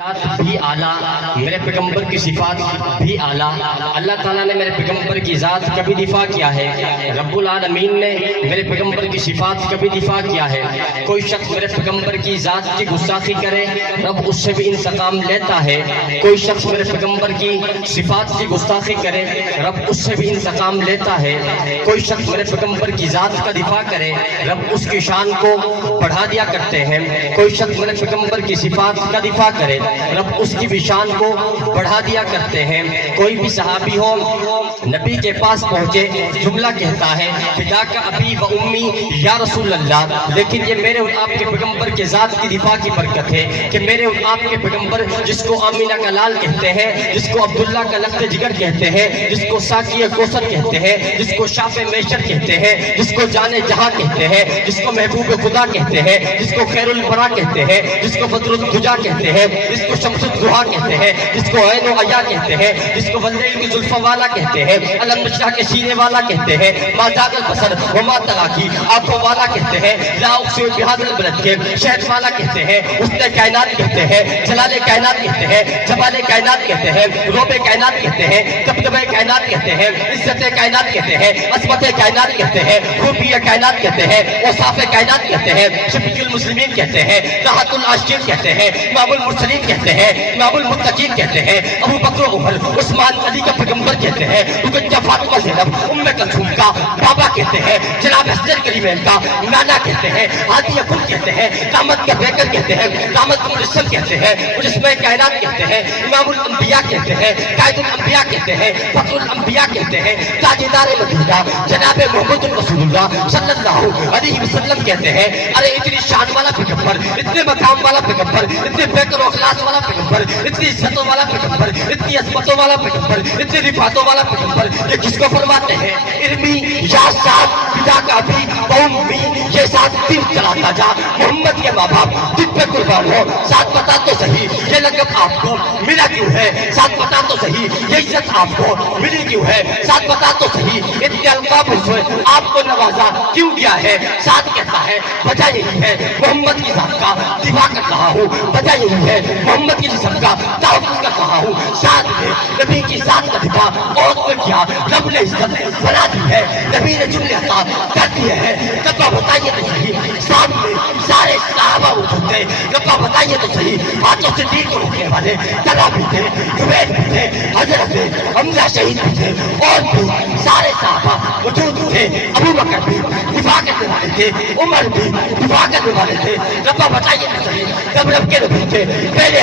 بھی اعلیٰ، میرے پیغمبر کی صفات بھی اعلیٰ۔ اللہ تعالیٰ نے میرے پیغمبر کی ذات کا بھی دفاع کیا ہے، رب العالمین نے میرے پیغمبر کی صفات کا بھی دفاع کیا ہے۔ کوئی شخص میرے پیغمبر کی ذات کی گستاخی کرے، رب اس سے بھی انتقام لیتا ہے۔ کوئی شخص میرے پیغمبر کی صفات کی گستاخی کرے، رب اس سے بھی انتقام لیتا ہے۔ کوئی شخص میرے پیغمبر کی ذات کا دفاع کرے، رب اس کی شان کو بڑھا دیا کرتے ہیں۔ کوئی شخص میرے پیغمبر کی صفات کا دفاع کرے، رب اس کی بھی شان کو بڑھا دیا کرتے ہیں۔ کوئی بھی صحابی ہو، نبی کے پاس پہنچے، جملہ کہتا ہے فداک ابی و امی یا رسول اللہ، لیکن یہ میرے اور آپ کے پیغمبر کے ذات کی دفاع کی برکت ہے کہ میرے اور آپ کے پیغمبر جس کو آمینہ کا لال کہتے ہیں، جس کو عبداللہ کا لخت جگر کہتے ہیں، جس کو ساقی کوثر کہتے ہیں، جس کو شاف میشر کہتے ہیں، جس کو جان جہاں کہتے ہیں، جس کو محبوب خدا کہتے ہیں، جس کو خیر البرا کہتے ہیں، جس کو بدر الدجا کہتے ہیں، جس کو شمس الضحیٰ کہتے ہیں، جس کو عین و عیا کہتے ہیں، جس کو واللیل کی زلفہ والا کہتے ہیں، علم نشرح کے سینے والا کہتے ہیں، ما زاغ البصر وما طغیٰ کی آنکھوں والا کہتے ہیں، لا اقسم بہذا البلد کے شہد والا کہتے ہیں، حسن کائنات کہتے ہیں، جلال کائنات کہتے ہیں، جمال کائنات کہتے ہیں، روب کائنات کہتے ہیں، دبدبہ کائنات کہتے ہیں، عزت کائنات کہتے ہیں، عظمت کائنات کہتے ہیں، خوبی کائنات کہتے ہیں، اوصاف کائنات کہتے ہیں، شفیع المسلمین کہتے ہیں، راحت العاشقین کہتے ہیں، امام المرسلین کہتے ہیں، امام المتقین کہتے ہیں، ابو بکر و عمر عثمان علی کا پیغمبر کہتے ہیں، رقیہ فاطمہ زینب ام کلثوم کا بابا کہتے ہیں، جناب حسن کریمین کا نانا کہتے ہیں، ہادی کل کہتے ہیں، قامت کا بیکر کہتے ہیں، قامت کا مرسل کہتے ہیں، مجسمہ کائنات کہتے ہیں، امام الانبیاء کہتے ہیں، قائد الانبیاء کہتے ہیں، فخر الانبیاء کہتے ہیں، تاجدار مدینہ جناب محمد رسول اللہ صلی اللہ علیہ وسلم کہتے ہیں۔ ارے اتنی شان والا پیغمبر، اتنے مقام والا پیغمبر، اتنے بیکر و اخلاص والا پیغمبر، اتنی عزتوں والا پیغمبر، اتنی عظمتوں والا پیغمبر، اتنی رفعتوں والا پیغمبر، یہ کس کو فرماتے ہیں؟ ارمی یا ساتھ فدا کا بھی امی، یہ ساتھ دل چلاتا جا، محمد کے ماں باپ دل پہ قربان ہو، ساتھ بتا تو صحیح یہ لقب آپ کو ملا کیوں ہے، ساتھ بتا تو صحیح یہ عزت آپ کو ملی کیوں ہے، ساتھ بتا تو صحیح اتنے القاب سے آپ کو نوازا کیوں گیا ہے۔ ساتھ کہتا ہے وجہ یہی ہے محمد کی ذات کا دفاع کر رہا ہوں، وجہ یہی ہے محمد کی جسم کا تحفظ کر رہا ہوں، ساتھ میں نبی کی ذات کا دفاع اور کیا رب نے عزت بنا دی ہے، نبی نے جملے عطا کر دیے ہیں۔ کبا بتائیے تو صحیح سامنے سارے صحابہ موجود تھے، کبا بتائیے تو صحیح ہاتھوں سے تیر کو روکنے والے طلحہ بھی تھے، زبیر بھی تھے، حضرت حمزہ شہید بھی تھے، اور بھی سارے صحابہ موجود تھے۔ ابو بکر بھی دفاع کرنے والے تھے، عمر بھی دفاع کرنے والے تھے۔ کبا بتائیے تو صحیح کب رب کے نبی تھے پہلے